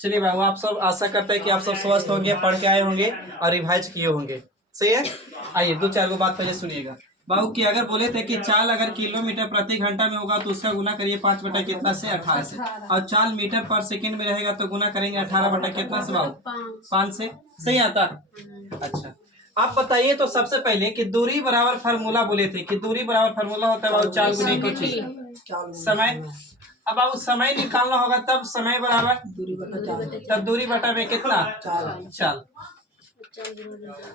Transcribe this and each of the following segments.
चलिए बाबू, आप सब आशा करते हैं कि आप सब स्वस्थ होंगे, पढ़ के आए होंगे और रिवाइज किए होंगे। सही है। आइए दो चार को बात पहले सुनिएगा बाबू की। अगर बोले थे कि चाल अगर किलोमीटर प्रति घंटा में होगा तो उसका गुना करिए 5 बटा कितना से 18 से, और चाल मीटर पर सेकंड में रहेगा तो गुना करेंगे 18 बटा कितना से बाबू 5 से। सही आता। अच्छा आप बताइए तो सबसे पहले कि दूरी बराबर फार्मूला बोले थे कि दूरी बराबर फार्मूला होता है बाबू चाल गुने कुछ समय। अब बाबू समय निकालना होगा तब समय बराबर तब दूरी बटा में कितना चाल।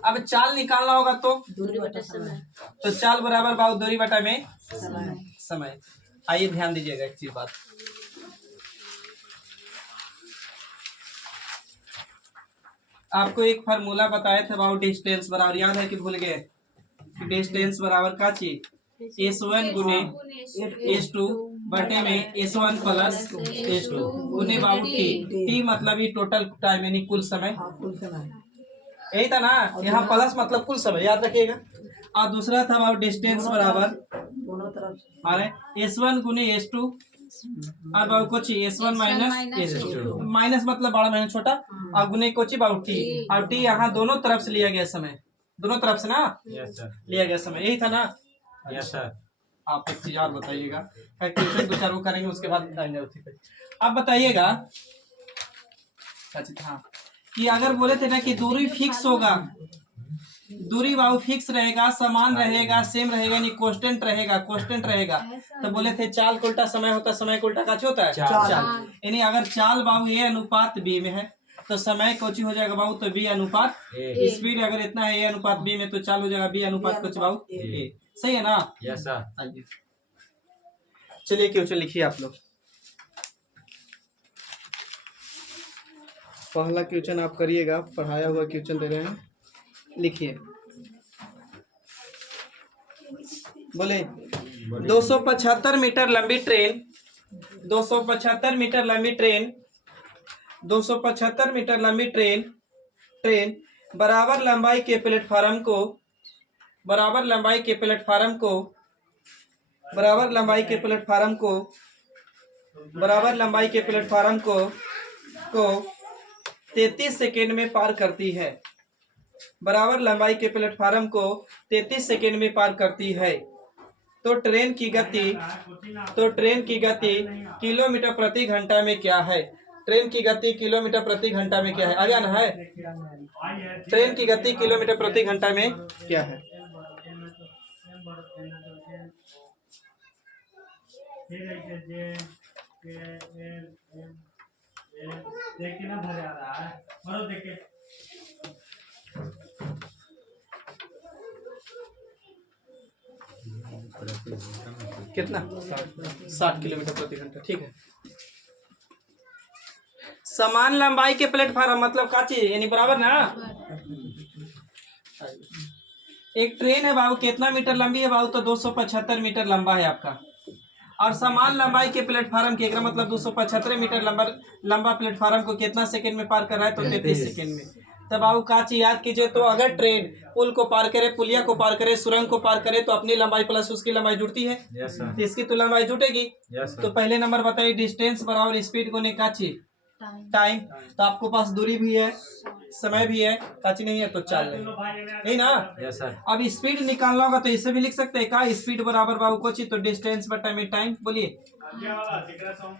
अब चाल निकालना होगा तो दूरी बटा समय, तो चाल बराबर बाबू दूरी बटा में समय। आइए ध्यान दीजिएगा एक चीज बात, आपको एक फार्मूला बताया था बाबू डिस्टेंस बराबर, याद है कि भूल गए? डिस्टेंस बराबर का चीज S1 गुने S2 बटे में S1 प्लस S2 गुने बाबू T मतलब ये टोटल टाइम यानी कुल समय। यही था ना, यहाँ प्लस मतलब कुल समय, याद रखिएगा। और दूसरा था बाबू डिस्टेंस बराबर दोनों तरफ अरे S1 गुने S2 और बाबू Kochi S1 minus S2, minus मतलब बड़ा माइनस छोटा, और गुने कोची बाबू T, और T यहाँ दोनों तरफ से लिया गया समय, दोनों तरफ से ना लिया गया समय। यही था ना। Yes sir. आप एक चीज और बताइएगा, क्वेश्चन दो चार वो करेंगे उसके बाद आएंगे उसी पे। आप बताइएगा अच्छा हाँ कि अगर बोले थे ना कि दूरी फिक्स होगा, दूरी बाबू फिक्स रहेगा, समान रहेगा, सेम रहेगा, यानी कांस्टेंट रहेगा, कांस्टेंट रहेगा, तो बोले थे चाल का उल्टा समय होता है, समय का उल्टा काच होता है चाल। यानी अगर चाल बाबू A अनुपात B में है तो समय कोची हो जाएगा बाबू तो B अनुपात स्पीड अगर इतना है A अनुपात B में तो चाल हो जाएगा B अनुपात कोची बाबू A। सही है ना? Yes sir. चलिए क्वेश्चन लिखिए आप लोग। पहला क्वेश्चन आप करिएगा, पढ़ाया हुआ क्वेश्चन दे रहे हैं, लिखिए। बोले 275 मीटर लंबी ट्रेन 275 मीटर लंबी ट्रेन 275 मीटर लंबी ट्रेन बराबर लंबाई के प्लेटफार्म को बराबर लंबाई के प्लेटफार्म को बराबर लंबाई के प्लेटफार्म को बराबर लंबाई के प्लेटफार्म को 33 सेकेंड में पार करती है। बराबर लंबाई के प्लेटफार्म को 33 सेकेंड में पार करती है। तो ट्रेन की गति किलोमीटर प्रति घंटा में क्या है? ट्रेन की गति किलोमीटर प्रति घंटा में क्या है? आ गया ना है? ट्रेन की गति किलोमीटर प्रति घंटा में क्या है? कितना 60 किलोमीटर प्रति घंटा। ठीक है। समान लंबाई के प्लेटफार्म मतलब का चीज यानी बराबर ना। एक ट्रेन है बाबू कितना मीटर लंबी है बाबू तो 275 मीटर लंबा है आपका, और समान लंबाई के प्लेटफार्म के मतलब 275 मीटर लंबा प्लेटफार्म को कितना सेकंड में पार कर रहा है तो 33 सेकंड में। तब बाबू का चीज याद कीजिए, तो अगर ट्रेन पुल को पार करे, पुलिया को पार करे, सुरंग को पार करे तो अपनी लंबाई प्लस उसकी लंबाई जुड़ती है। तो इसकी तो लंबाई जुटेगी। तो पहले नंबर बताइए डिस्टेंस बराबर स्पीड को नहीं काची टाइम। तो आपको पास दूरी भी है, समय भी है, काची नहीं है तो चाल नहीं ना। अब स्पीड निकालना होगा तो इसे भी लिख सकते हैं का स्पीड बराबर बाबू कोची तो डिस्टेंस बटा में टाइम। बोलिए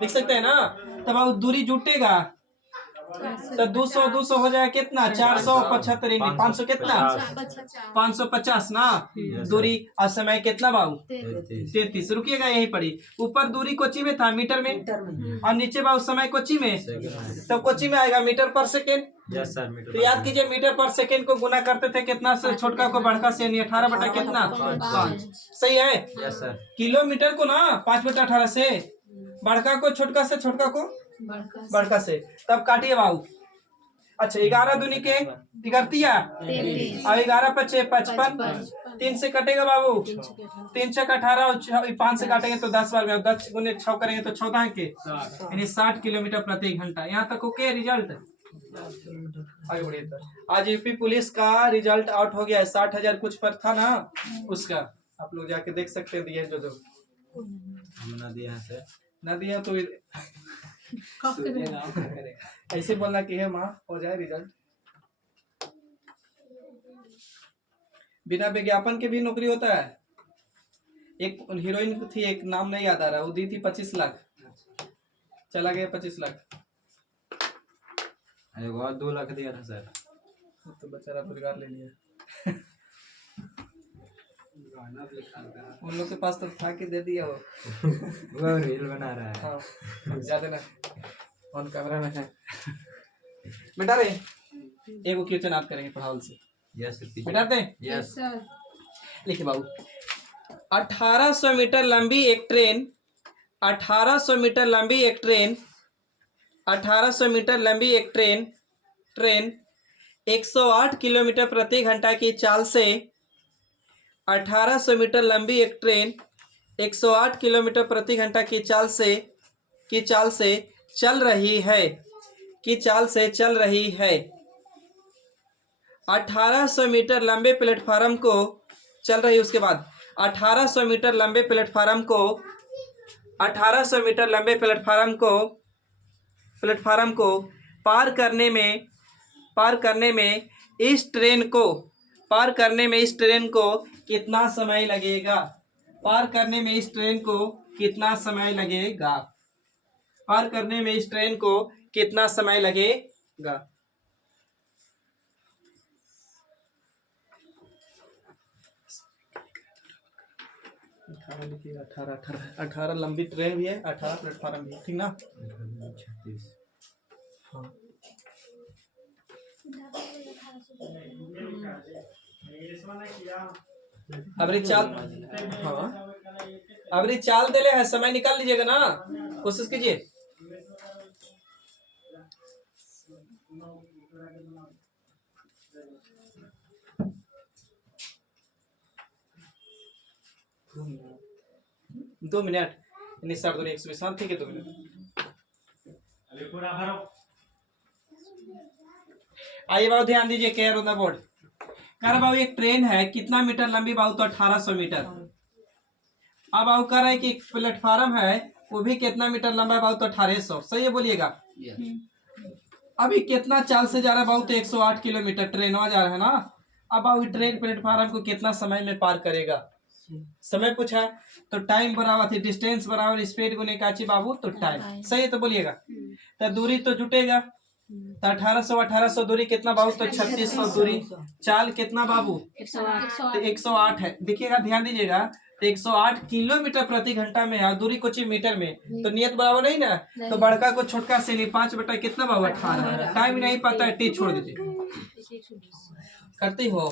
लिख सकते हैं ना। तब बाबू दूरी जुटेगा तो 200 हो जाएगा कितना 475 500 कितना 550 ना दूरी, और समय कितना बाबू 33। रुकिएगा यही पड़ी। ऊपर दूरी कोची में था मीटर में, और नीचे बाबू समय कोची में, तो कोची में आएगा मीटर पर सेकेंड। तो याद कीजिए मीटर पर सेकेंड को गुना करते थे कितना से छोटका को बड़का से, 18 बटा कितना 5। सही है। किलोमीटर को ना 5 बटा 18 से, बड़का को छोटका से, छोटका को बड़का से। तब काटिए बाबू। अच्छा 11 दूनी के 11 और 11 पचे 55, 3 से कटेगा बाबू 3 छक 18 और 5 से काटेंगे तो 10 बार में 10 गुने 6 करेंगे तो 14 के यानी 60 किलोमीटर प्रति घंटा। यहाँ तक ओके रिजल्ट। आगे बढ़िए। आज यूपी पुलिस का रिजल्ट आउट हो गया है, 60,000 कुछ पर था ना उसका, आप लोग जाके देख सकते हैं। दिए जो ना दिया तो सूर्य गाँव क्या करेगा, ऐसे बोलना कि है माँ हो जाए रिजल्ट। बिना विज्ञापन के भी नौकरी होता है। एक हीरोइन थी, एक नाम नहीं याद आ रहा, वो दी थी 25 लाख, चला गया 25 लाख। अरे बहुत 2 लाख दिया था सर। तो बेचारा रोजगार ले लिया। उन लोग के पास तो था कि दे दिया वो। वो रील बना रहा है। हाँ ज्यादा ना ऑन कैमरा में है। बेटा रे एगो क्वेश्चन आप करेंगे पढ़ावल से। यस बेटा दे यस लिखिए बाबू। 1800 मीटर लंबी एक ट्रेन 1800 मीटर लंबी एक ट्रेन 1800 मीटर लंबी एक ट्रेन 108 किलोमीटर प्रति घंटा की चाल से 1800 मीटर लंबी एक ट्रेन 108 किलोमीटर प्रति घंटा की चाल से चल रही है 1800 मीटर लंबे प्लेटफार्म को चल रही। उसके बाद 1800 मीटर लंबे प्लेटफार्म को 1800 मीटर लंबे प्लेटफार्म को पार करने में इस ट्रेन को कितना समय लगेगा? पार करने में इस ट्रेन को कितना समय लगेगा? पार करने में इस ट्रेन को कितना समय लगेगा? लिखिएगा 18 लंबी ट्रेन भी है, 18 प्लेटफार्म भी है, ठीक ना? 36 हाँ अबरी चाल, हाँ अबरी चाल दे ले है, समय निकाल लीजिएगा ना, कोशिश कीजिए। दो मिनट निस्सार दूरी 120, हाँ ठीक है 2 मिनट। आइए बाबू ध्यान दीजिए, केयर ऑन द बोर्ड। कह बाबू एक ट्रेन है कितना मीटर लंबी बाबू? तो 1800 मीटर। अब बाबू कह रहा है कि प्लेटफार्म है वो भी कितना मीटर लंबा है बाबू? तो 1800। सही है बोलिएगा। अभी कितना चाल से जा रहा है बाबू? तो 108 किलोमीटर ट्रेन जा रहा है ना। अब बाबू ट्रेन प्लेटफार्म को कितना समय में पार करेगा? समय पूछा है तो टाइम बराबर थी डिस्टेंस बराबर स्पीड गुने काची बाबू तो टाइम। सही है तो बोलिएगा। तो दूरी तो जुटेगा, तो 1800 दूरी कितना बाबू? तो 3600 दूरी। चाल कितना बाबू? 108। तो 108 है, देखिएगा ध्यान दीजिएगा। तो 108 किलोमीटर प्रति घंटा में है, दूरी कुछ मीटर में, तो नियत बराबर नहीं ना। तो बड़का को छोटका से नहीं, 5 बटा कितना बाबू? 18। टाइम नहीं पता है, टी छोड़ दीजिए। करती हो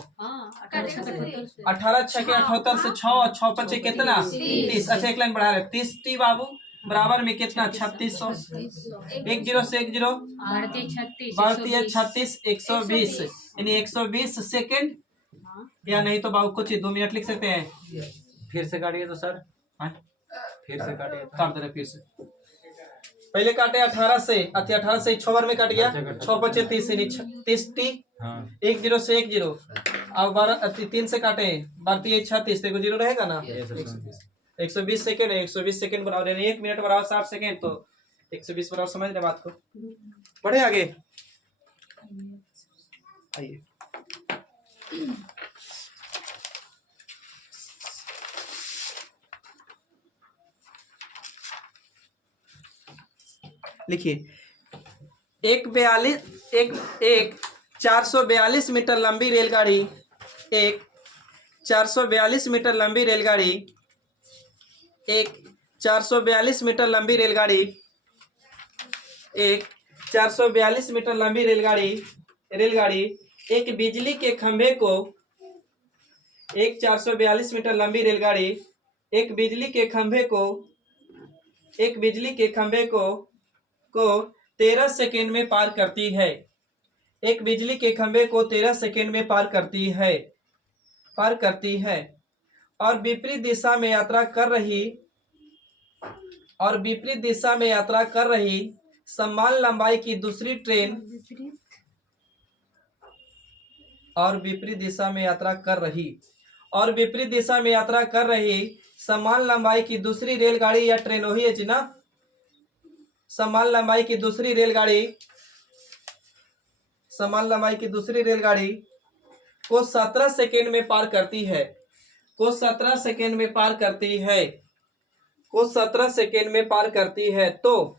18 छके 78 से 6 5 कितना? 30। अच्छा एक लाइन बढ़ा रहे 30 टी बाबू बराबर में कितना? 3600। 10 से 10 बढ़ती 36 120 यानी 120 सेकेंड, या नहीं तो बाबू कुछ 2 मिनट लिख सकते हैं। फिर से काटिए तो सर, फिर से काटिए तो। काट दे रहे फिर से, पहले काटे 18 से 18 से 6 बार में काट गया। 6 25 30 30 टी 10 से 10 अब 3 से काटे 32 36 तो 0 रहेगा ना। 120 सेकेंड है, 120 सेकेंड बराबर यानी 1 मिनट बराबर 60 सेकेंड, तो 120 बराबर। समझ रहे बात को? बढ़े आगे आइए। लिखिए एक 442 मीटर लंबी रेलगाड़ी, एक 442 मीटर लंबी रेलगाड़ी, एक 442 मीटर लंबी रेलगाड़ी, एक 442 मीटर लंबी रेलगाड़ी एक बिजली के खंभे को, एक 442 मीटर लंबी रेलगाड़ी एक बिजली के खंभे को 13 सेकेंड में पार करती है। एक बिजली के खंभे को 13 सेकेंड में पार करती है और विपरीत दिशा में यात्रा कर रही समान लंबाई की दूसरी ट्रेन और विपरीत दिशा में यात्रा कर रही समान लंबाई की दूसरी रेलगाड़ी या ट्रेन, वही है जी ना। समान लंबाई की दूसरी रेलगाड़ी को 17 सेकेंड में पार करती है, को 17 सेकेंड में पार करती है, को 17 सेकेंड में पार करती है, तो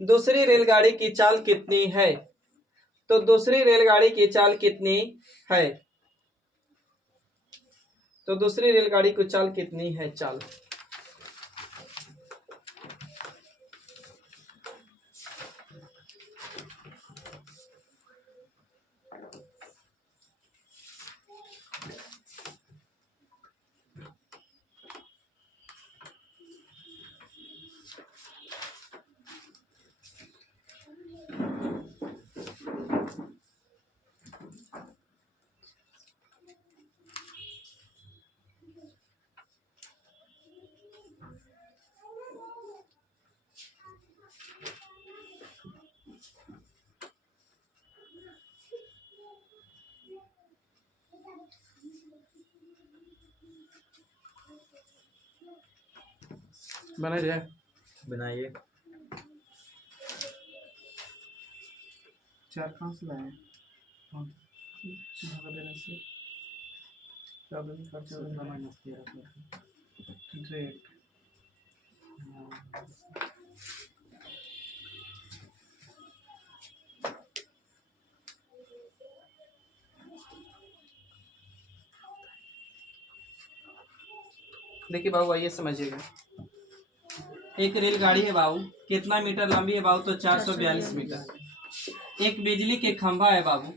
दूसरी रेलगाड़ी की चाल कितनी है? तो दूसरी रेलगाड़ी की चाल कितनी है? तो दूसरी रेलगाड़ी की चाल कितनी है? चाल बनाइए। बनाइए। चार कहाँ से लाए? देखिए बाबू, आइए समझिएगा। एक रेलगाड़ी है बाबू, कितना मीटर लंबी है बाबू? तो 442 मीटर। एक बिजली के खंभा है बाबू,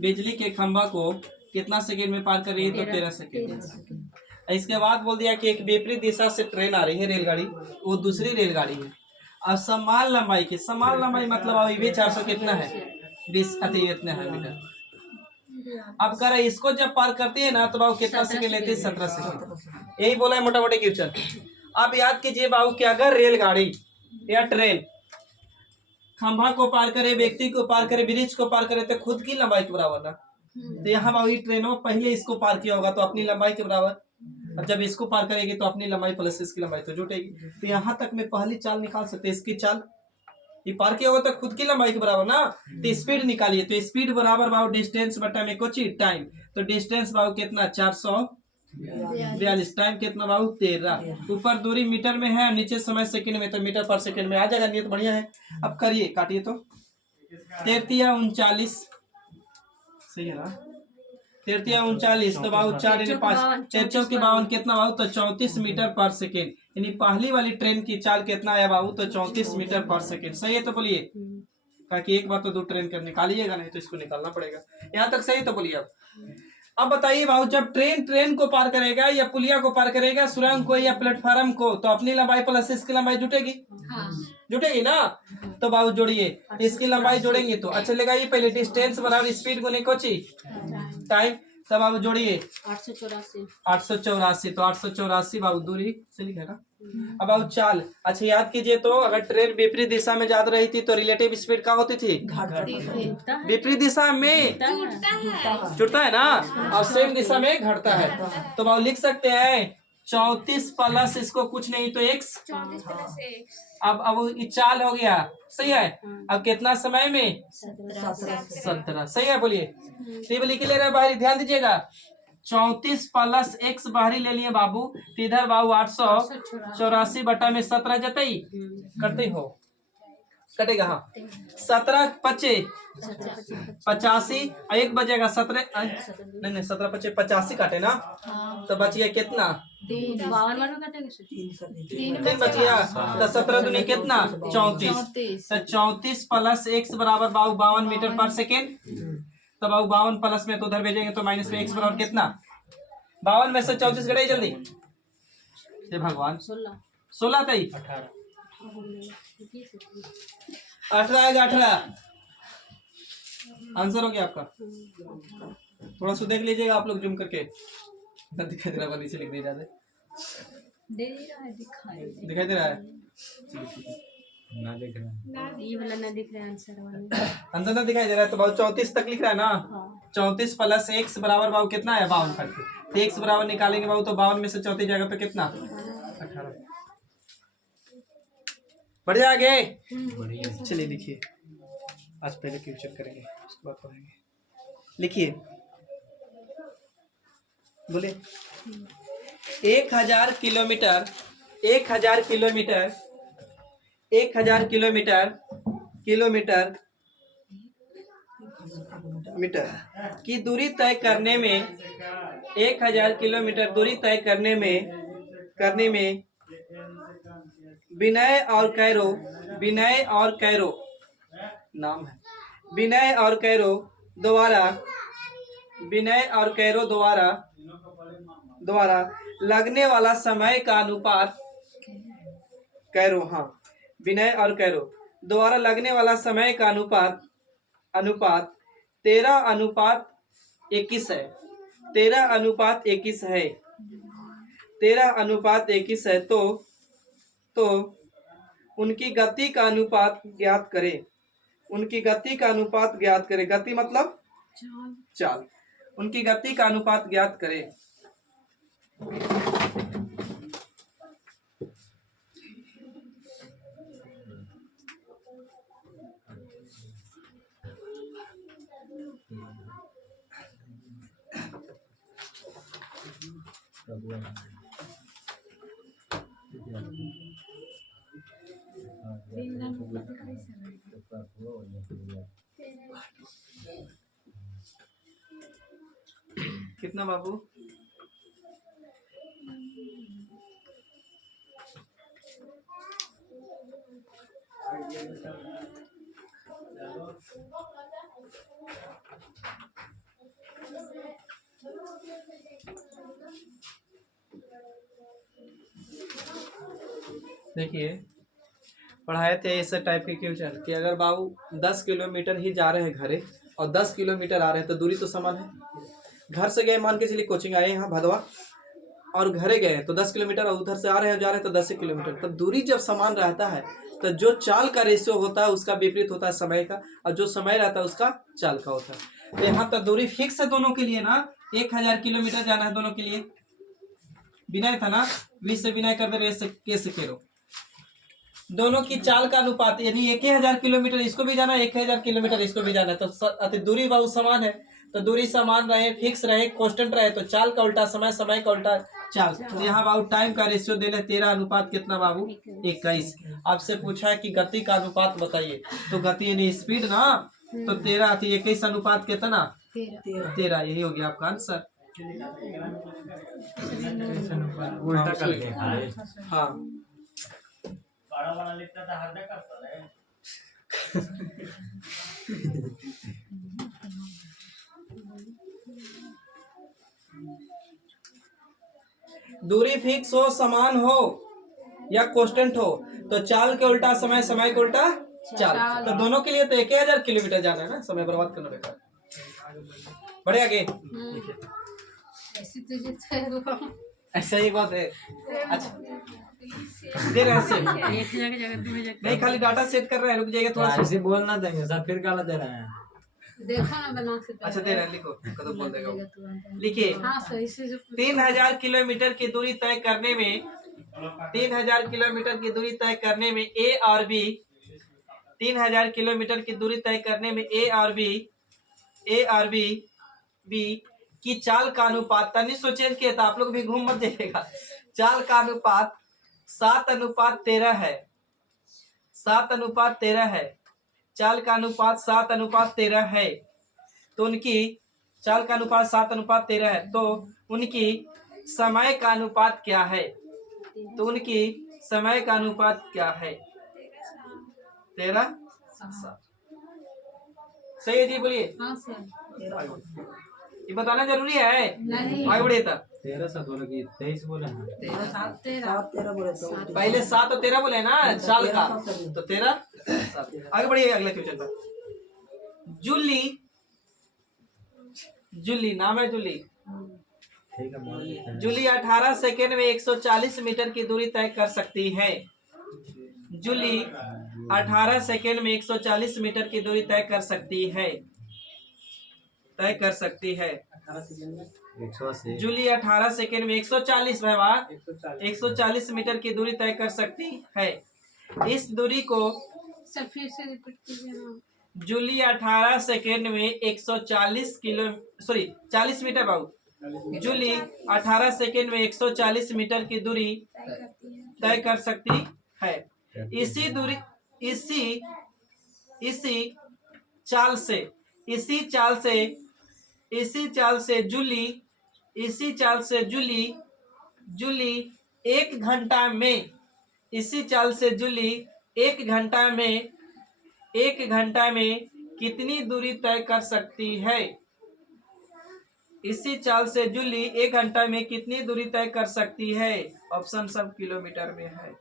बिजली के खंभा को कितना सेकंड में पार कर रही है? तो 13 सेकंड। इसके बाद बोल दिया कि एक विपरीत दिशा से ट्रेन आ रही है, रेलगाड़ी, वो दूसरी रेलगाड़ी है, और समान लंबाई मतलब अभी भी 400 कितना है? 20 अति इतने है मीटर। अब कह रहे इसको जब पार करती है ना तो बाबू कितना सेकंड लेती है? 17 सेकंड। यही बोला है मोटा मोटी क्वेश्चन। आप याद कीजिए बाबू कि अगर रेलगाड़ी या ट्रेन खंभा को पार करे, व्यक्ति को पार करे, ब्रिज को पार करे, तो खुद की लंबाई के बराबर ना। तो यहाँ बाबू ये ट्रेनों पहले इसको पार किया होगा तो अपनी लंबाई के बराबर, और जब इसको पार करेगी तो अपनी लंबाई प्लस इसकी लंबाई तो जुटेगी। तो यहाँ तक में पहली चाल निकाल सकते हैं, इसकी चाल। ये पार किया होगा तो खुद की लंबाई के बराबर ना। तो स्पीड निकालिए, तो स्पीड बराबर बाबू डिस्टेंस बटा में कुछ टाइम। तो डिस्टेंस बाबू कितना? 442। टाइम कितना बाबू? 13। ऊपर दूरी मीटर में है, नीचे समय सेकंड में, तो मीटर पर सेकंड में आ जाएगा। नहीं तो बढ़िया है। अब करिए, काटिए तो 13 39 सही है ना? 13 39 तो बाबू 4 × 5 13 के 52 कितना बाबू? तो 34 मीटर पर सेकेंड। यानी पहली वाली ट्रेन की चाल कितना है बाबू? तो 34 मीटर पर सेकेंड। सही है तो बोलिए, ताकि एक बार तो दो ट्रेन कर निकालिएगा, नहीं तो इसको निकालना पड़ेगा। यहाँ तक सही तो बोलिए। अब बताइए बाबू, जब ट्रेन को पार करेगा या पुलिया को पार करेगा, सुरंग को या प्लेटफार्म को, तो अपनी लंबाई प्लस इसकी लंबाई जुटेगी। जुटेगी ना? तो बाबू जोड़िए, इसकी लंबाई जोड़ेंगे तो अच्छा लगाइए। पहले डिस्टेंस बराबर स्पीड को नहीं कोची टाइम, तब बाबू जोड़िए 884। तो 884 बाबू दूरी से लिखा ना। अब बाबू चाल, अच्छा याद कीजिए, तो अगर ट्रेन विपरीत दिशा में जा रही थी तो रिलेटिव स्पीड क्या होती थी? विपरीत दिशा में जुड़ता है ना, और सेम दिशा में घटता है। तो बाबू लिख सकते हैं 34 प्लस इसको कुछ नहीं तो x। अब ये चाल हो गया, सही है। अब कितना समय में? 17। सही है, बोलिए। तो लिख ले रहे बाहरी, ध्यान दीजिएगा। 34 प्लस x बाहरी ले लिए बाबू, तो इधर बाबू 884 बटा में 17 जतई करते हो, कटेगा। हाँ, 17 पचे 85 और 1 बचेगा 17। नहीं 17 पचे 85 काटे ना, तो बच गया कितना? 3 बच गया। तो 17 दूनी कितना? 34। तो 34 प्लस x बराबर बाबू 52 मीटर पर सेकेंड। तो बाबू 52 प्लस में तो उधर भेजेंगे तो माइनस में x बराबर कितना? 52 में से 34 घटाइए जल्दी से भगवान। 16 तई 18 आएगा। 18 आंसर हो गया आपका। थोड़ा सा देख लीजिएगा आप लोग जूम करके, दिखाई दे रहा है? नीचे लिख दीजिए, दिखाई दे रहा है? ना दिख रहा है, ये वाला ना दिख रहा है आंसर वाला। आंसर ना दिखाई दे रहा है तो बाबू 34 तक लिख रहा है ना। 34 प्लस x बराबर बाबू कितना है? 52 करके। तो x बराबर निकालेंगे बाबू, तो 52 में से 34 जाएगा तो कितना? 18। बढ़ जाए आगे। बढ़िया। चलिए लिखिए, आज पहले क्वेश्चन करेंगे उसके बाद पढ़ेंगे। लिखिए, बोले 1000 kilometre 1000 kilometre 1000 kilometre kilometre metre की दूरी तय करने में 1000 किलोमीटर दूरी तय करने में विनय और कैरो द्वारा लगने वाला समय का अनुपात विनय और कैरो द्वारा लगने वाला समय का अनुपात 13:21 है। 13:21 है। तो उनकी गति का अनुपात ज्ञात करें। गति मतलब चाल। उनकी गति का अनुपात ज्ञात करें। कितना बाबू? देखिए, पढ़ाए थे ऐसे टाइप के क्वेश्चन कि अगर बाबू 10 किलोमीटर ही जा रहे हैं घरे और 10 किलोमीटर आ रहे हैं तो दूरी तो समान है। घर से गए, मान के चलिए कोचिंग आए यहाँ भदवा, और घरे गए तो 10 किलोमीटर, और उधर से आ रहे हैं जा रहे हैं तो 10 किलोमीटर। तो दूरी जब समान रहता है तो जो चाल का रेशियो होता है उसका विपरीत होता है समय का, और जो समय रहता है उसका चाल का होता है। तो यहाँ तो दूरी फिक्स है दोनों के लिए ना, 1000 किलोमीटर जाना है दोनों के लिए। विनय था ना, 20 से विनय कर दे, कैसे करो। दोनों की चाल का अनुपात यानी 1000 किलोमीटर इसको भी जाना है, 1000 किलोमीटर इसको भी जाना है, तो दूरी बहुत समान है। तो दूरी समान रहे, फिक्स रहे, कांस्टेंट रहे, तो चाल का उल्टा समय, समय का उल्टा चाल। तो यहाँ बाबू टाइम का रेशियो दे रहे 13 अनुपात कितना बाबू? 21। आपसे पूछा है कि गति का अनुपात बताइए, तो गति यानी स्पीड ना, तो 13 थी, 21 अनुपात कितना? 13। यही हो गया आपका आंसर। उल्टा कर दे। हाँ, दूरी फिक्स हो, समान हो या कांस्टेंट हो, तो चाल के उल्टा समय, समय के उल्टा चाल। तो दोनों के लिए तो 1000 किलोमीटर जाना है ना, समय बर्बाद करना बेकार। बढ़े आगे। ऐसा ही बात है। अच्छा, दे रहे हैं सेट, नहीं खाली डाटा सेट कर रहे हैं, रुक जाइए थोड़ा सा। ऐसे बोलना देंगे सर, फिर गाला दे रहे हैं। देखा ना बना से। अच्छा दे रहे हैं, लिखो, कदम बोल देगा। लिखिए, 3000 किलोमीटर की दूरी तय करने में 3000 किलोमीटर की दूरी तय करने में ए और बी 3000 किलोमीटर की दूरी तय करने में ए और बी की चाल का अनुपात, तनी सोचे किया था आप लोग भी, घूम मत जाइएगा। चाल का अनुपात 7:13 है। 7:13 है। चाल का अनुपात 7:13 है। तो उनकी चाल का अनुपात 7:13 है, तो उनकी समय का अनुपात क्या है? तो उनकी समय का अनुपात क्या है? 13 7। सही है जी, बोलिए। हाँ सर। ये बताना जरूरी है, नहीं। आगे बढ़िए था। 13 से बोले कि 23 बोले हैं। 13 बोले तो पहले 7 और 13 बोले ना चाल का, तो 13 7। आगे बढ़िए, अगला क्वेश्चन था। जूली नाम है जूली। ठीक है, मान लेते हैं। जूली 18 सेकेंड में 140 मीटर की दूरी तय कर सकती है। जूली 18 सेकेंड में 140 मीटर की दूरी तय कर सकती है। 180। जूली 18 सेकेंड में 140 140 मीटर की दूरी तय कर सकती है। इस दूरी को सर फिर से रिपीट कीजिए ना। जूली 18 सेकेंड में 140 किलो 40 मीटर बाबू जूली 18 सेकेंड में 140 मीटर की दूरी तय कर सकती है। इसी दूरी इसी चाल से इसी चाल से इसी चाल से जूली 1 घंटा में इसी चाल से जूली 1 घंटा में कितनी दूरी तय कर सकती है। इसी चाल से जूली 1 घंटा में कितनी दूरी तय कर सकती है। ऑप्शन सब किलोमीटर में है।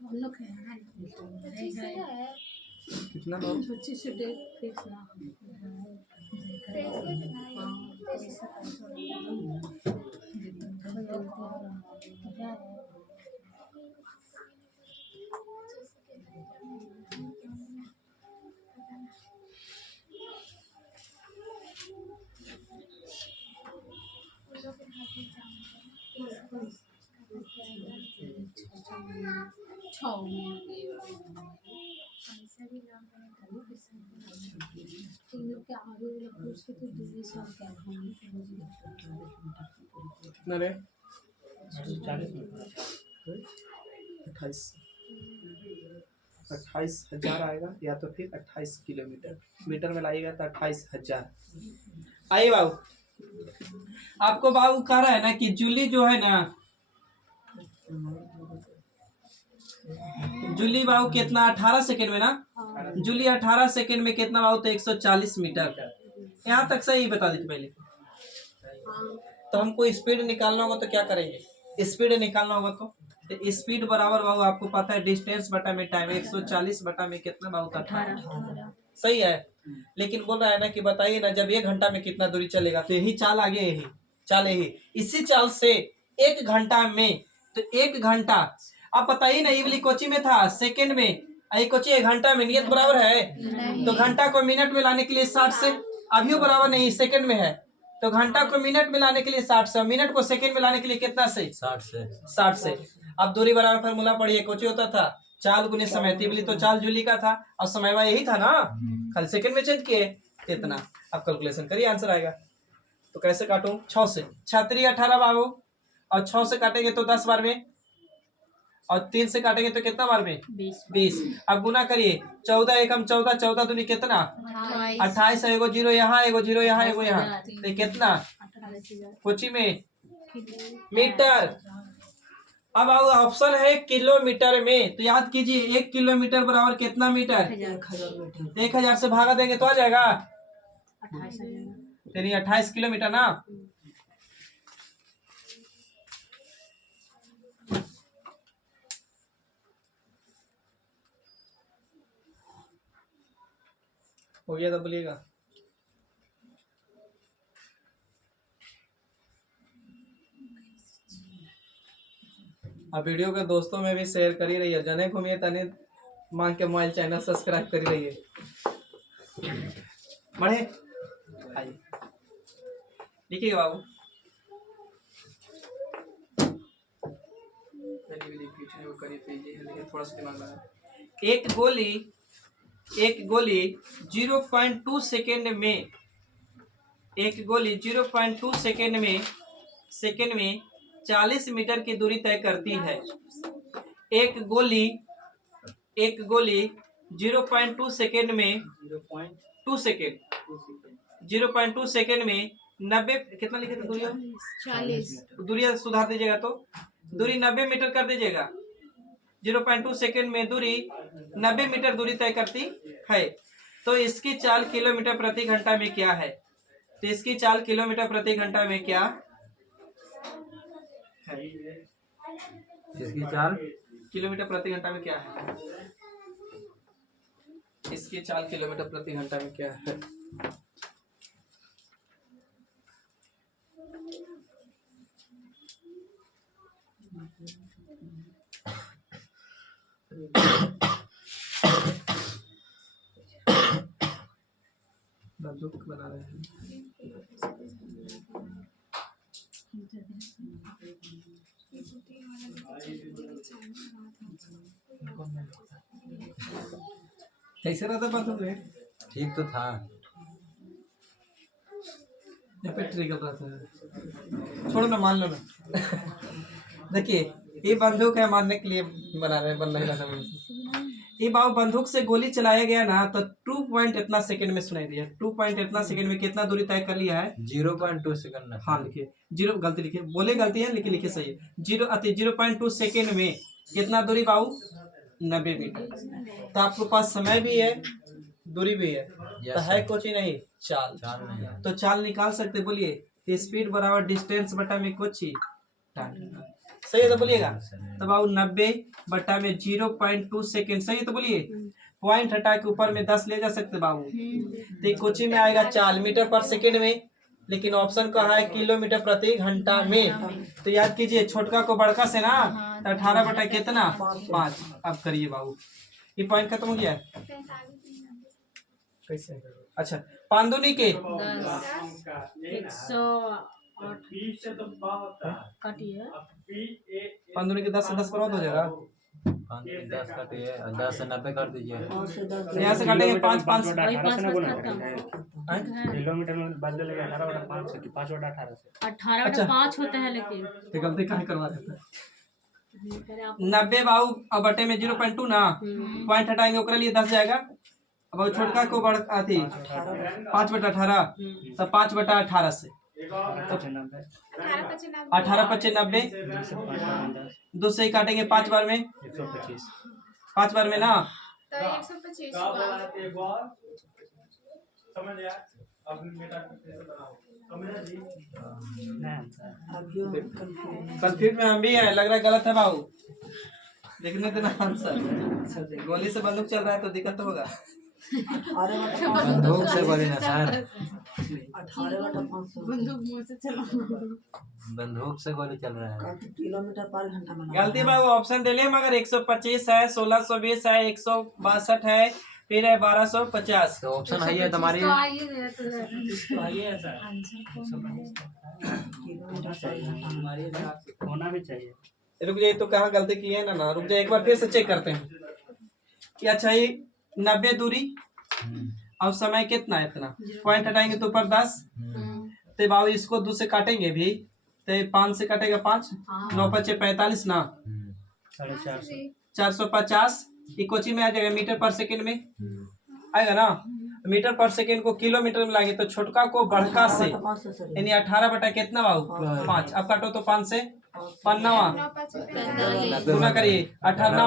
हम लोग हैं कितना 25 से डेट फिक्स ना। कितना रे 28,000 आएगा या तो फिर 28 किलोमीटर मीटर में लाइएगा तो 28,000। आइए बाबू आपको बाबू कह रहा है ना कि जूली जो है ना जूली बाबू कितना 18 सेकेंड में ना जूली 18 सेकेंड में कितना बाबू तो 140 मीटर। यहाँ तक सही बता देते पहले। तो हमको स्पीड निकालना होगा तो क्या करेंगे। स्पीड निकालना होगा तो स्पीड बराबर बाबू आपको पता है डिस्टेंस बटा में टाइम 140 बटा में कितना बाबू 18 सही है। लेकिन बोल रहा है ना कि बताइए ना जब 1 घंटा में कितना दूरी चलेगा तो यही चाल आगे यही चाल यही इसी चाल से 1 घंटा में तो 1 घंटा आप बताइए ना इवली कोची में था सेकंड में आई कोची 1 घंटा में नियत बराबर है। तो घंटा को मिनट में लाने के लिए 60 से अभी बराबर नहीं सेकंड में है तो घंटा को मिनट में लाने के लिए 60 से मिनट को सेकंड में लाने के लिए कितना से 60 से। अब दूरी बराबर फॉर्मूला पढ़िए कोची होता था चाल गुने समय तिबली तो चाल जूली का था और समयवा यही था ना खाली सेकंड में चेंज किए कितना। अब कैलकुलेशन करिए आंसर आएगा। तो कैसे काटूं 6 से 6 18 बाबू और 6 से काटेंगे तो 10 बार में और 3 से काटेंगे तो कितना बार में 20। अब गुना करिए 14 एकम 14 14 दूनी कितना 28 है। एगो जीरो यहाँ एगो जीरो यहाँ एगो यहाँ तो कितना कोची में मीटर। अब ऑप्शन है किलोमीटर में तो याद कीजिए 1 किलोमीटर बराबर कितना मीटर 1000 से भागा देंगे तो आ जाएगा 28 किलोमीटर ना। हो गया तो बोलिएगा। अब वीडियो के दोस्तों में भी शेयर करी रहिए जने घूमिए तने मांग के मोबाइल चैनल सब्सक्राइब करी रहिए बढ़े आइए लिखिएगा बाबू थोड़ा सा दिमाग लगा। एक गोली 0.2 सेकेंड में 0.2 सेकेंड में 40 मीटर की दूरी तय करती है। एक गोली 0.2 सेकेंड में 0.2 सेकेंड में 90 कितना लिखे थे दूरी 40 दूरी सुधार दीजिएगा तो दूरी 90 मीटर कर दीजिएगा। 0.2 सेकेंड में दूरी 90 मीटर दूरी तय करती है। तो इसकी चाल किलोमीटर प्रति घंटा में क्या है। तो इसकी चाल किलोमीटर प्रति घंटा में क्या है। इसकी चाल किलोमीटर प्रति घंटा में क्या है। इसकी चाल किलोमीटर प्रति घंटा में क्या है। बंदूक बना रहे हैं। कैसे रहता बंदूक में? ठीक तो था। या पे ट्रिगर रहता है। छोड़ो ना, मान लो ना। देखिए, ये बंदूक है, मारने के लिए बना रहे हैं, बन नहीं रहा था। ये बाबू बंदूक से गोली चलाया गया ना तो 2 पॉइंट इतना सेकंड में सुनाई दिया। 2 पॉइंट इतना सेकंड में कितना दूरी तय कर लिया है? 0.2 सेकंड। हाँ लिखिए, 0 गलती लिखिए, बोले गलती है लेकिन लिखिए सही है। 0.2 सेकंड में कितना दूरी बाबू? 90 मीटर। तो आपके पास समय भी है, दूरी भी है, तो है कुछ ही नहीं, चाल। चाल नहीं। तो चाल निकाल सकते, बोलिए स्पीड बराबर डिस्टेंस बटा में कुछ ही टाइम। सही है तो बोलिएगा। तो बाबू 90 बटा में 0.2 सेकेंड, सही है तो बोलिए। पॉइंट हटा के ऊपर में 10 ले जा सकते बाबू। तो कोची में आएगा चाल मीटर पर सेकेंड में, लेकिन ऑप्शन कहा है किलोमीटर प्रति घंटा में। तो याद कीजिए छोटका को बड़का से ना, तो 18 बटा कितना? 5। अब करिए बाबू, ये पॉइंट खत्म हो गया है। कैसे? अच्छा, पांदुनी के 10 से 10 बराबर हो जाएगा। 10 काटिए, 10 से 90 कर दीजिए। यहाँ से काटेंगे 5 किलोमीटर में बदलेगा 18/5 से कि 5/18 से। 18/5 होता है लेकिन तो गलती कहाँ करवा देता है? 90 बाबू अब बटे में 0.2 ना, पॉइंट हटाएंगे ओकरे लिए 10 जाएगा। अब छोटका को बड़ आती 5/18, तो 5/18 से 18/90, 2 से ही काटेंगे 5 बार में, 125। 5 बार में ना, तो 125 हुआ। कंफ्यूज में हम भी हैं, लग रहा है गलत है बाबू। देखने देना आंसर। गोली से बंदूक चल रहा है तो दिक्कत तो होगा। बंदूक से गोली ना सर, बंदूक मुंह से चला। बंदूक से गोली चल रहा है। किलोमीटर पर घंटा में गलती बाबू, ऑप्शन दे लिए मगर 125 है, 1620 है, 162 है, फिर है 1250। तो ऑप्शन है ये तुम्हारी। तो आइए मेरा तो होना भी चाहिए। रुक जाइए, तो कहाँ गलती की है ना, रुक जाइए, एक बार फिर से चेक करते हैं कि अच्छा ये 90 दूरी और समय कितना है इतना, पॉइंट हटाएंगे तो ऊपर 10, तो बाबू इसको 2 से काटेंगे भी, तो 5 से काटेगा 5, 9 × 5 = 45 ना, 450। 450। ये कोची में आ जाएगा मीटर पर सेकंड में आएगा ना। मीटर पर सेकंड को किलोमीटर में लागे तो छोटका को बड़का से, यानी 18 बटा कितना बाबू? 5। अब काटो तो 5 से 5 गुना करिए, 18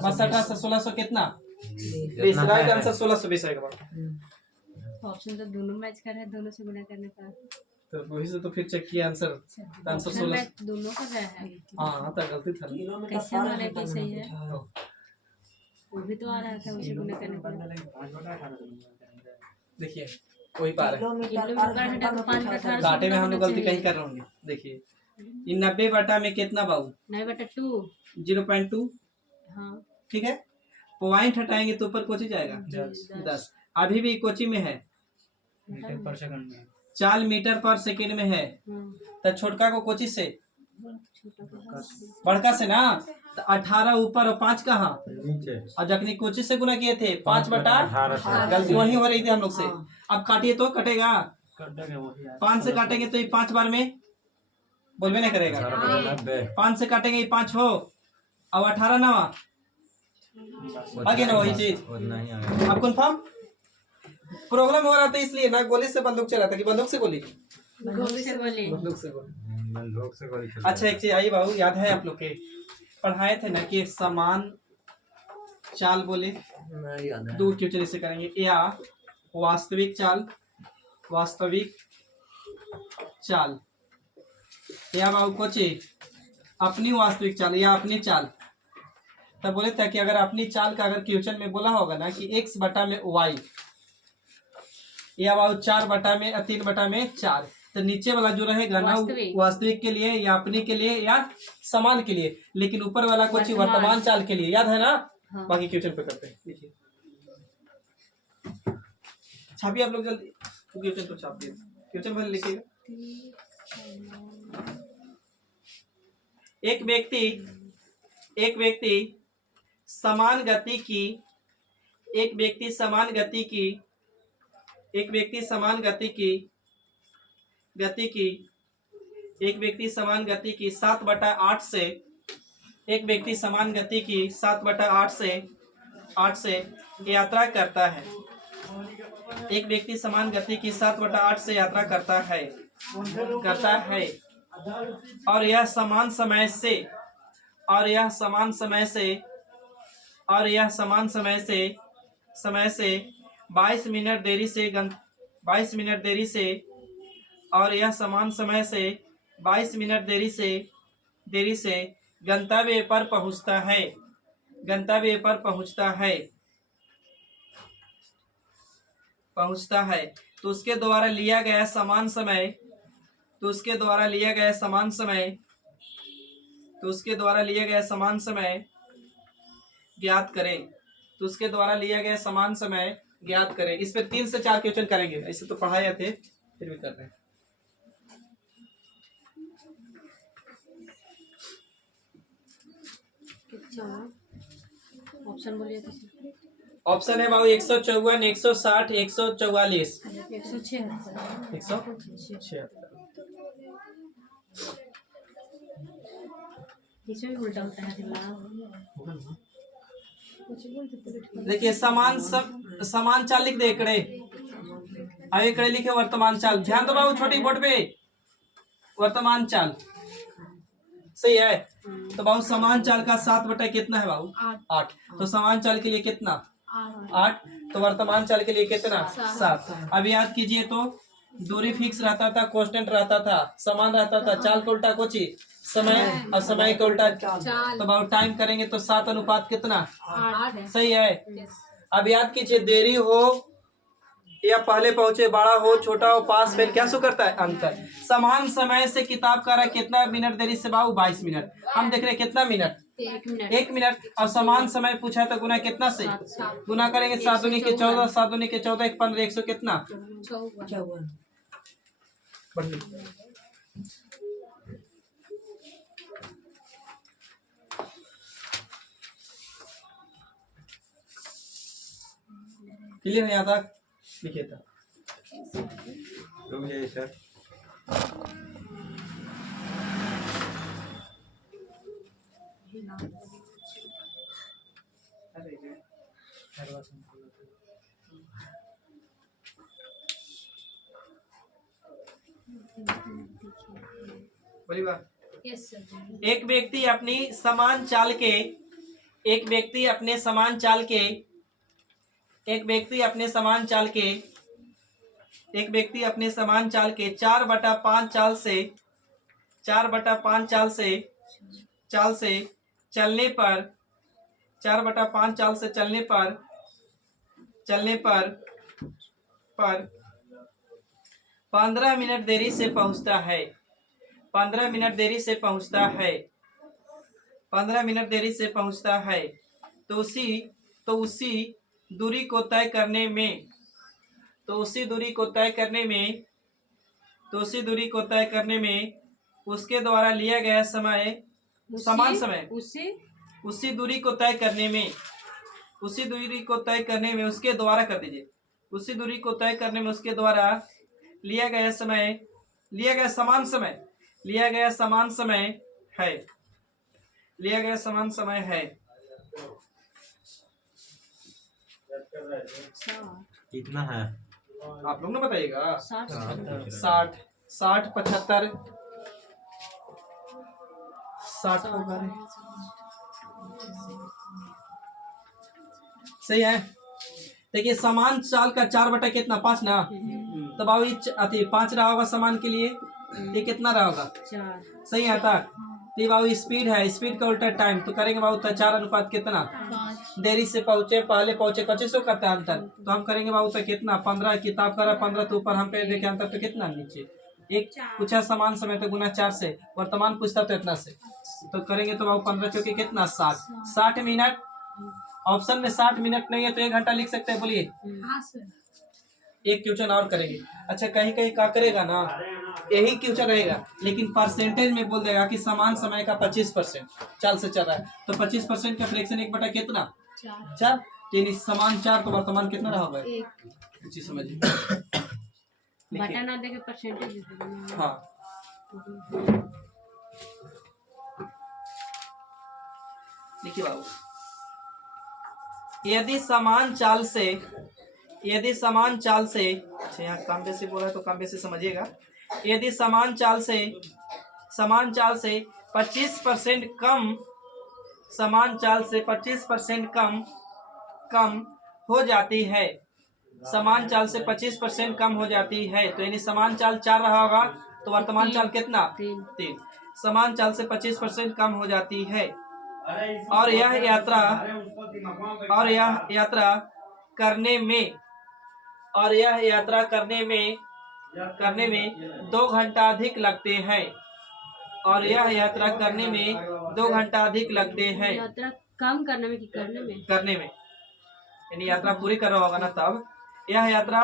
बस 18 से 1600 कितना? 20। राइट आंसर 1620 आएगा बाबू। ऑप्शन तो दोनों मैच कर रहे हैं, दोनों से गुना करने का। तो वही से तो फिर चेक किया आंसर, आंसर 16। दोनों कर रहा है। हाँ तो गलती था। कैसे हमारे की सही है? वो भी तो आ रहा था उसे गुना करने का। देखिए वही पार है, किलोमीटर हटा के 5/18 काटे में हम लोग गलती कहीं कर रहे होंगे। देखिए ये 90 बटा में कितना बाबू? 9/2। 0.2। हाँ ठीक है, पॉइंट हटाएंगे तो ऊपर कोची जाएगा 10। अभी भी कोची में है, मीटर पर सेकंड में। चाल मीटर पर सेकेंड में है। तो छोटका को कोची से, बड़का से ना, तो 18 ऊपर और 5 कहाँ नीचे। और जखनी कोची से गुना किए थे 5/18, गलती वही हो रही थी हम लोग से। अब काटिए तो कटेगा, 5 से काटेंगे तो ये 5 बार में बोलबे नहीं करेगा। 5 से काटेंगे ये 5 हो, अब 18 नवा आगे ना वही चीज। अब कन्फर्म प्रॉब्लम हो रहा था इसलिए ना, गोली से बंदूक चला था कि बंदूक से गोली? गोली से बोले। बंदूक से गोली। बंदूक से गोली चल। अच्छा एक चीज आई बाबू, याद है आप लोग के पढ़ाए थे ना कि समान चाल बोले दो क्वेश्चन से करेंगे, या वास्तविक चाल, वास्तविक चाल, या बाबू कोची अपनी वास्तविक चाल या अपनी चाल। तब बोले थे कि अगर अपनी चाल का अगर क्वेश्चन में बोला होगा ना कि x बटा में y, या बाबू 4 बटा में 3 बटा में 4, तो नीचे वाला जो रहेगा ना वास्तविक। वास्तविक के लिए या अपने के लिए या समान के लिए, लेकिन ऊपर वाला कुछ वर्तमान चाल के लिए, याद है ना। हाँ। बाकी क्वेश्चन पे करते हैं, देखिए छापिए आप लोग जल्दी, क्वेश्चन तो छापिए, क्वेश्चन पहले लिखिएगा। एक व्यक्ति समान गति की एक व्यक्ति समान गति की एक व्यक्ति समान गति की एक व्यक्ति समान गति की 7/8 से एक व्यक्ति समान गति की 7/8 से यात्रा करता है। एक व्यक्ति समान गति की 7/8 से यात्रा करता है और यह समान समय से 22 मिनट देरी से 22 मिनट देरी से और यह समान समय से 22 मिनट देरी से गंतव्य पर पहुंचता है तो उसके द्वारा लिया गया समान समय ज्ञात करें। इस पे 3 से 4 क्वेश्चन करेंगे, ऐसे तो पढ़ाए थे फिर भी कर रहे हैं। ऑप्शन बोलिए तो। ऑप्शन है बाबू 154, 160, 144, 176। 176। इसमें भी उल्टा होता है दिमाग। देखिए समान चाल लिख दे इकड़े, अब इकड़े लिखे वर्तमान चाल। ध्यान दो बाबू छोटी बोर्ड पे, वर्तमान चाल सही है। तो बाबू समान चाल का 7 कितना है बाबू? 8। तो समान चाल के लिए कितना? 8। तो वर्तमान चाल के लिए कितना? 7। अब याद कीजिए तो दूरी फिक्स रहता था, कांस्टेंट रहता था, समान रहता था, चाल का उल्टा कोची समय और समय का उल्टा चाल। तो बाबू टाइम करेंगे तो 7 अनुपात कितना? 8 सही है। अब याद कीजिए देरी हो या पहले पहुंचे, बड़ा हो छोटा हो, पास फेल, क्या सो करता है? अंतर। समान समय से किताब का रहा कितना मिनट देरी से बाबू? 22 मिनट। हम देख रहे हैं कितना मिनट? 1 मिनट। और समान समय पूछा तो गुना कितना से? गुना करेंगे 7 दूनी के 14, 7 दूनी के 14, 1 15, 100 कितना? 54। क्लियर है? यहाँ तक लिखिए था। रुक जाइए सर। बोली बात। Yes sir. एक व्यक्ति अपने समान चाल के 4/5 चाल से चलने पर 15 मिनट देरी से पहुंचता है। 15 मिनट देरी से पहुंचता है तो उसी दूरी को तय करने में उसके द्वारा लिया गया समय समान समय उसी दूरी को तय करने में उसके द्वारा कर दीजिए। उसी दूरी को तय करने में उसके द्वारा लिया गया समान समय है। कितना है? आप लोग ना बताइएगा। 60। 60, 75, 60 होगा रे। सही है। देखिए समान चाल का 4/5 ना, तो बाबू अति 5 रहा होगा समान के लिए, ये कितना रहा होगा? 4। सही है था। तो बाबू स्पीड है, स्पीड का उल्टा टाइम, तो करेंगे बाबू 4 अनुपात कितना? 5। देरी से पहुंचे पहले पहुंचे, 25 करता है अंतर, तो हम करेंगे बाबू तो कितना? 15। किताब का रहा 15 तो ऊपर हम पे देखे अंतर तो कितना नीचे? एक पूछा समान समय तो गुना 4 से, वर्तमान पूछता तो इतना से, तो करेंगे तो बाबू 15 चौके कितना 60 मिनट। ऑप्शन में 60 मिनट नहीं है तो 1 घंटा लिख सकते हैं, बोलिए। हाँ सर। एक क्वेश्चन और करेंगे। अच्छा कहीं कहीं क्या करेगा ना, यही क्वेश्चन रहेगा लेकिन परसेंटेज में बोल देगा कि समान समय का 25% चाल से चल रहा है, तो 25% का फ्रैक्शन 1 बटा कितना 4, यानी समान 4 तो वर्तमान कितना रहा होगा, जी समझिए। बटा ना देके परसेंटेज। हाँ देखिए बाबू, यदि समान चाल से अच्छा यहाँ कम बेसी बोला है तो कम बेसी समझिएगा। यदि समान चाल से 25% कम, समान चाल से 25% कम हो जाती है, समान चाल से 25% कम हो जाती है, तो यानी समान चाल 4 रहा होगा तो वर्तमान चाल कितना 3। समान चाल से 25% कम हो जाती है और यह यात्रा करने में 2 घंटा अधिक लगते हैं, और यह यात्रा करने में 2 घंटा अधिक लगते हैं। यात्रा कम करने में कि करने में? यानी यात्रा पूरी कर रहा होगा ना, तब यह यात्रा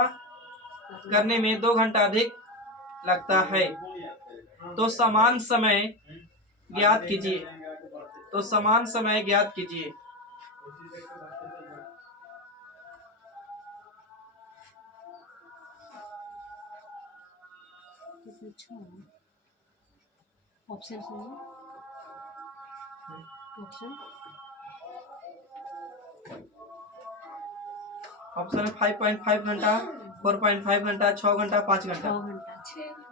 करने में 2 घंटा अधिक लगता है। तो समान समय ज्ञात कीजिए। ऑप्शन ऑप्शन 5.5 घंटा, 4.5 घंटा, 6 घंटा, 5 घंटा। 6 घंटा।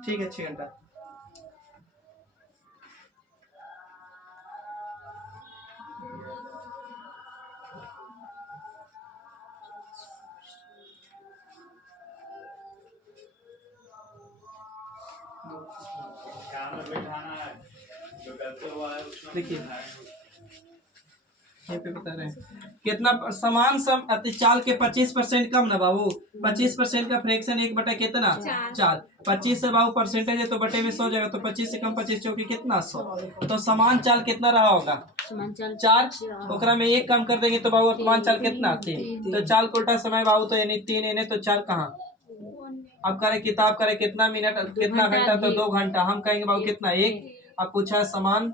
ठीक है 6 घंटा। देखिए यहाँ पे बता रहे हैं कितना समान चाल के 25% कम ना बाबू, 25% का फ्रैक्शन 1 बटा कितना 4। 25 से बाबू परसेंटेज है तो बटे में 100 जाएगा, तो 25 से कम 25 चौकी कितना 100, तो समान चाल कितना रहा होगा 4। ओकरा में 1 कम कर देंगे तो बाबू वर्तमान चाल कितना 3, तो चाल को उल्टा समय बाबू तो यानी 3 इन्हें तो 4 कहाँ। अब करे किताब करे कितना मिनट कितना घंटा, तो 2 घंटा। हम कहेंगे बाबू कितना 1। अब पूछा समान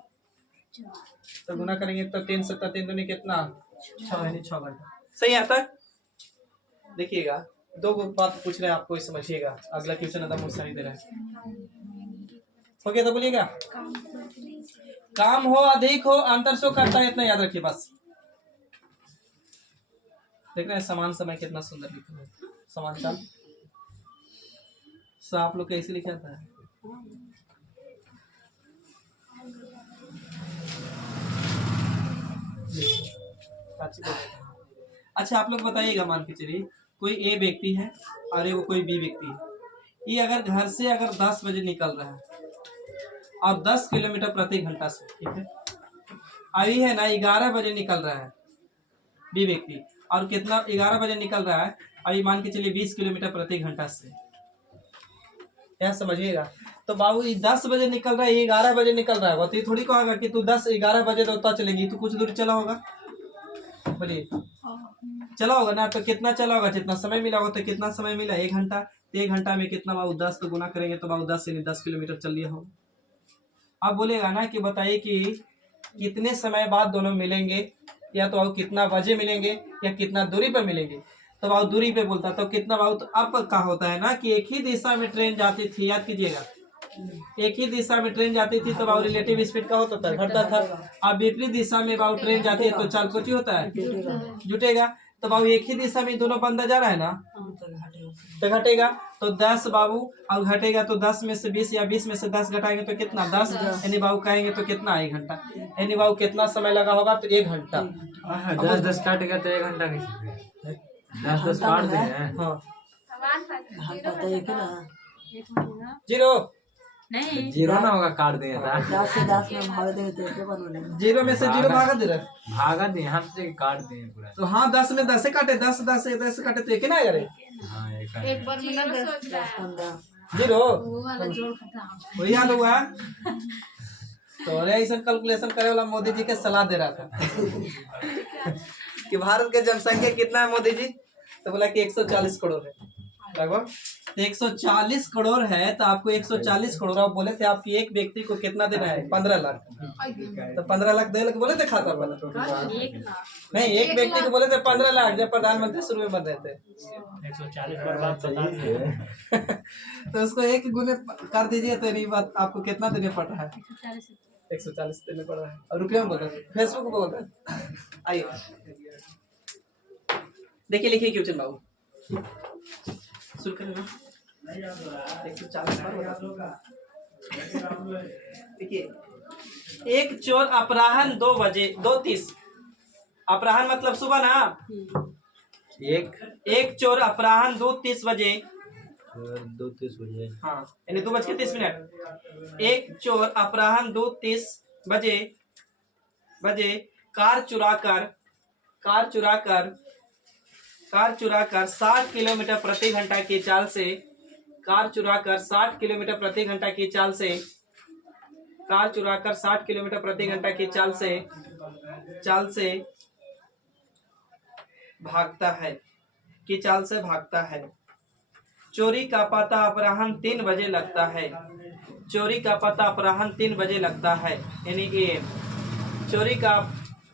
तो गुना करेंगे तो 3 से 3 दूनी कितना 6 यानी 6 घंटा। सही है तक। देखिएगा 2 बात पूछ रहे हैं आपको, समझिएगा। अगला क्वेश्चन एकदम सही दे रहा है। हो गया तो बोलिएगा। काम हो अधिक हो अंतर सो करता है, इतना याद रखिए बस। देख रहे हैं समान समय कितना सुंदर लिखा है, समान चाल आप लोग कैसे लिखा था। अच्छा आप लोग बताइएगा, मान के चलिए कोई ए व्यक्ति है और वो कोई बी व्यक्ति है। ये अगर घर से 10 बजे निकल रहा है और 10 किलोमीटर प्रति घंटा से, ठीक है। अभी है ना 11 बजे निकल रहा है बी व्यक्ति, और कितना 11 बजे निकल रहा है, अभी मान के चलिए 20 किलोमीटर प्रति घंटा से। यहाँ समझिएगा। तो बाबू ये 10 बजे निकल रहा है, ये 11 बजे निकल रहा है, तो ये थोड़ी कहेगा कि तू 10-11 बजे तो उतना चलेगी, तो कुछ दूर चला होगा, बोलिए चला होगा ना। तो कितना चला होगा, जितना समय मिला होगा, तो कितना समय मिला 1 घंटा। 1 घंटा में कितना बाबू 10 तो गुना करेंगे तो बाबू 10 यानी 10 किलोमीटर चल लिया होगा। अब बोलेगा ना कि बताइए कि कितने समय बाद दोनों मिलेंगे, या तो बाबू कितना बजे मिलेंगे या कितना दूरी पर मिलेंगे। तो बाबू दूरी पे बोलता तो कितना बाबू, तो अब क्या होता है ना कि एक ही दिशा में ट्रेन जाती थी, याद कीजिएगा। एक ही दिशा में ट्रेन जाती थी तो बाबू रिलेटिव स्पीड का होता था, घटता था। अब विपरीत दिशा में बाबू ट्रेन जाती है तो चाल कुछ ही होता है, जुटेगा। तो बाबू एक ही दिशा में दोनों बंदा जा रहा है ना, तो घटेगा। तो 10 बाबू और घटेगा तो 10 में से 20 या 20 में से 10 घटाएंगे तो कितना 10, यानी बाबू कहेंगे तो कितना 1 घंटा। यानी बाबू कितना समय लगा होगा, तो 1 घंटा। 10 काट गया तो 1 घंटा नहीं, 10 काट दिए हैं। हाँ जीरो 0 नहीं, जीरो ना होगा, काट दिए था। 0 में से 0 भागा दे रहा है, भागा दिए हम से, काट दिए पूरा। तो हाँ 10 में 10 से काटे, 10 से 10 से काटे तो एक ही ना यार। हाँ एक बार में 10 जीरो वो वाला जोड़ खत्म। वही हाल हुआ। तो अरे ऐसा कैलकुलेशन करे वाला मोदी जी के सलाह दे रहा था कि भारत के जनसंख्या कितना है मोदी जी, तो बोला कि 140 करोड़ है लगभग। 140 करोड़ है तो आपको 140 करोड़ आप बोले थे आपकी एक व्यक्ति को कितना देना है 15 लाख, तो 15 लाख दे बोले थे खाता पर 1 लाख नहीं, एक व्यक्ति को बोले थे 15 लाख जब प्रधानमंत्री शुरू में बन रहे थे 140 बार बात बता दिए। तो उसको एक गुने कर दीजिए तो नहीं बात आपको कितना देने पड़ रहा है 140 140 देने पड़ रहा है। और रुपया में बोल रहे हैं, फेसबुक पे बोल रहे हैं। आइए देखिए लिखिए क्यों बाबू शुरू करें ना 140 बार बता दो। देखिए एक चोर अपराह्न 2 बजे 2:30 अपराह्न मतलब सुबह ना, एक चोर अपराह्न 2:30 बजे 2:30 बजे हाँ यानी 2:30 एक चोर अपराह्न 2:30 बजे कार चुराकर 60 किलोमीटर प्रति घंटा की चाल से कार चुराकर 60 किलोमीटर प्रति घंटा की चाल से भागता है। चोरी का पता अपराह्न 3 बजे लगता है यानी चोरी का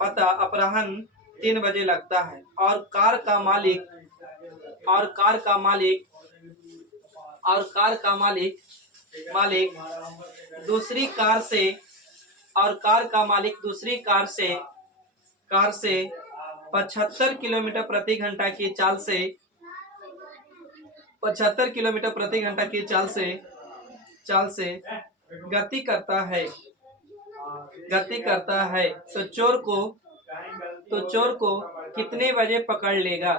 पता अपराह्न 3 बजे लगता है और कार का मालिक दूसरी कार से 75 किलोमीटर प्रति घंटा की चाल से गति करता है तो चोर को कितने बजे पकड़ लेगा?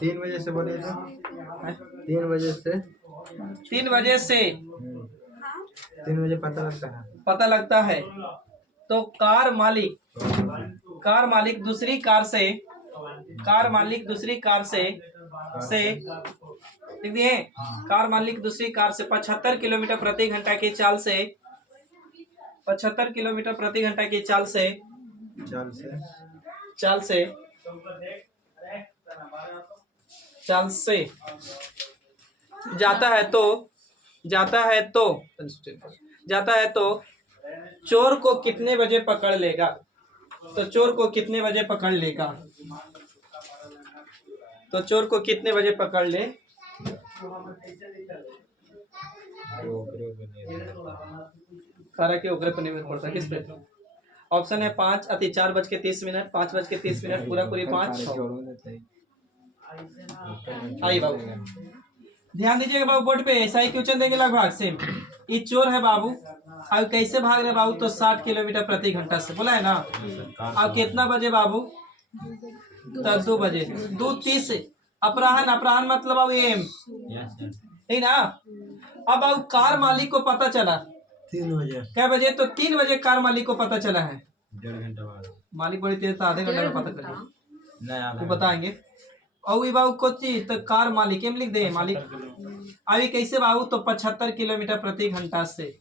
3 बजे से बोले तो 3 बजे से 3 बजे से 3 बजे पता लगता है तो कार मालिक दूसरी कार से लिख दिए। कार मालिक दूसरी कार से 75 किलोमीटर प्रति घंटा की चाल से जाता है तो चोर को कितने बजे पकड़ लेगा? तो चोर को कितने बजे पकड़ ले? सारा के उगरे पर निर्भर पड़ता है किस पे? ऑप्शन है 4:30 5:30 पूरा 5। आइए बाबू ध्यान दीजिएगा बाबू बोर्ड पे, ऐसा ही क्वेश्चन देंगे लगभग सेम। ये चोर है बाबू, अब कैसे भाग रहे बाबू? तो 60 किलोमीटर प्रति घंटा से बोला है ना। अब कितना बजे बाबू? तो 2 बजे 2:30 अपराह्न मतलब अब एम है ना। अब कार मालिक को पता चला 3 बजे क्या बजे? तो 3 बजे कार मालिक को पता चला है। 1.5 घंटा बाद मालिक बड़ी तेज, तो आधे घंटे में पता करिए, नहीं आधा वो बताएंगे। और ये बाबू को चीज तो कार मालिक एम लिख दे मालिक। अभी कैसे बाबू? तो 75 किलोमीटर प्रति घंटा से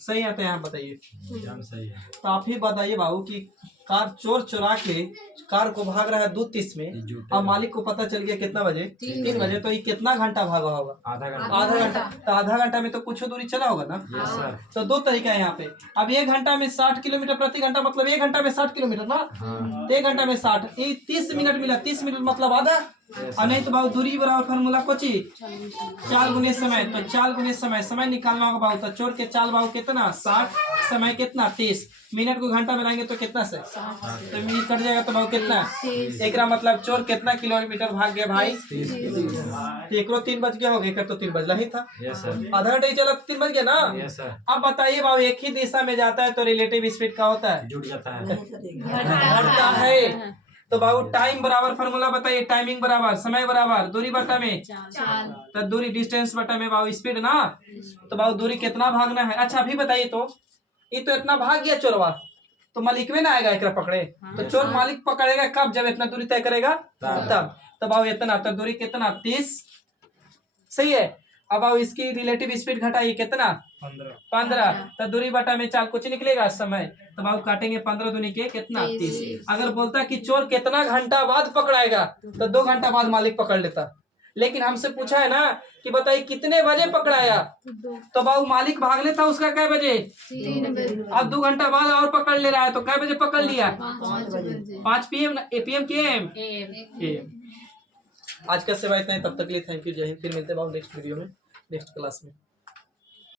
सही आता है यहाँ बताइए। एकदम सही है। तो आप ही बताइए बाबू कि कार चोर चुरा के कार को भाग रहा है 2:30 में और मालिक को पता चल गया कितना बजे? 3 बजे। तो ये कितना घंटा भागा होगा? आधा घंटा। आधा घंटा। तो आधा घंटा में तो कुछ दूरी चला होगा ना। Yes sir. तो 2 तरीका है यहाँ पे। अब 1 घंटा में 60 किलोमीटर प्रति घंटा मतलब 1 घंटा में 60 किलोमीटर ना। तो 1 घंटा में 60 ये 30 मिनट मिला, 30 मिनट मतलब आधा। और नहीं तो बाबू दूरी बराबर फार्मूला कोची 4 गुने समय। तो 4 गुने समय निकालना होगा बाबू। तो चोर के चाल बाबू कितना 60, समय कितना 30, मिनट को घंटा में लाएंगे तो कितना से तो मिनट कट जाएगा। तो बाबू कितना एक मतलब चोर कितना किलोमीटर भाग गया भाई? 30। तो एक 3 बज गया हो गया, तो 3 बजला ही था। Yes sir. आधा घंटा ही चला 3 बज गया ना। Yes sir. अब बताइए बाबू एक ही दिशा में जाता है तो रिलेटिव स्पीड का होता है जुट जाता है। घटता है। तो बाबू टाइम बराबर फार्मूला बताइए, टाइमिंग बराबर समय बराबर दूरी बटा में चाल। तो दूरी डिस्टेंस बटा में बाबू स्पीड ना। तो बाबू दूरी कितना भागना है? अच्छा अभी बताइए तो ये तो इतना भाग गया चोरवा, तो मालिक में ना आएगा एक पकड़े। तो चोर मालिक पकड़ेगा कब? जब इतना दूरी तय करेगा तब। तो भाव इतना, तो दूरी कितना 30, सही है। अब आओ इसकी रिलेटिव स्पीड घटाइए कितना 15, तो दूरी बटा में 4 कुछ निकलेगा समय, तो भाव काटेंगे 15 दूनी के कितना 30। अगर बोलता कि चोर कितना घंटा बाद पकड़ाएगा तो 2 घंटा बाद मालिक पकड़ लेता, लेकिन हमसे पूछा है ना कि बताइए कितने बजे पकड़ाया, तो भाव मालिक भाग लेता उसका कै बजे, अब 2 घंटा बाद और पकड़ ले रहा है तो कै बजे पकड़ लिया 5 PM PM के AM। आज का सेवा इतना ही, तब तक के लिए थैंक यू, जय हिंद। फिर मिलते हैं भाव नेक्स्ट वीडियो में, नेक्स्ट क्लास में।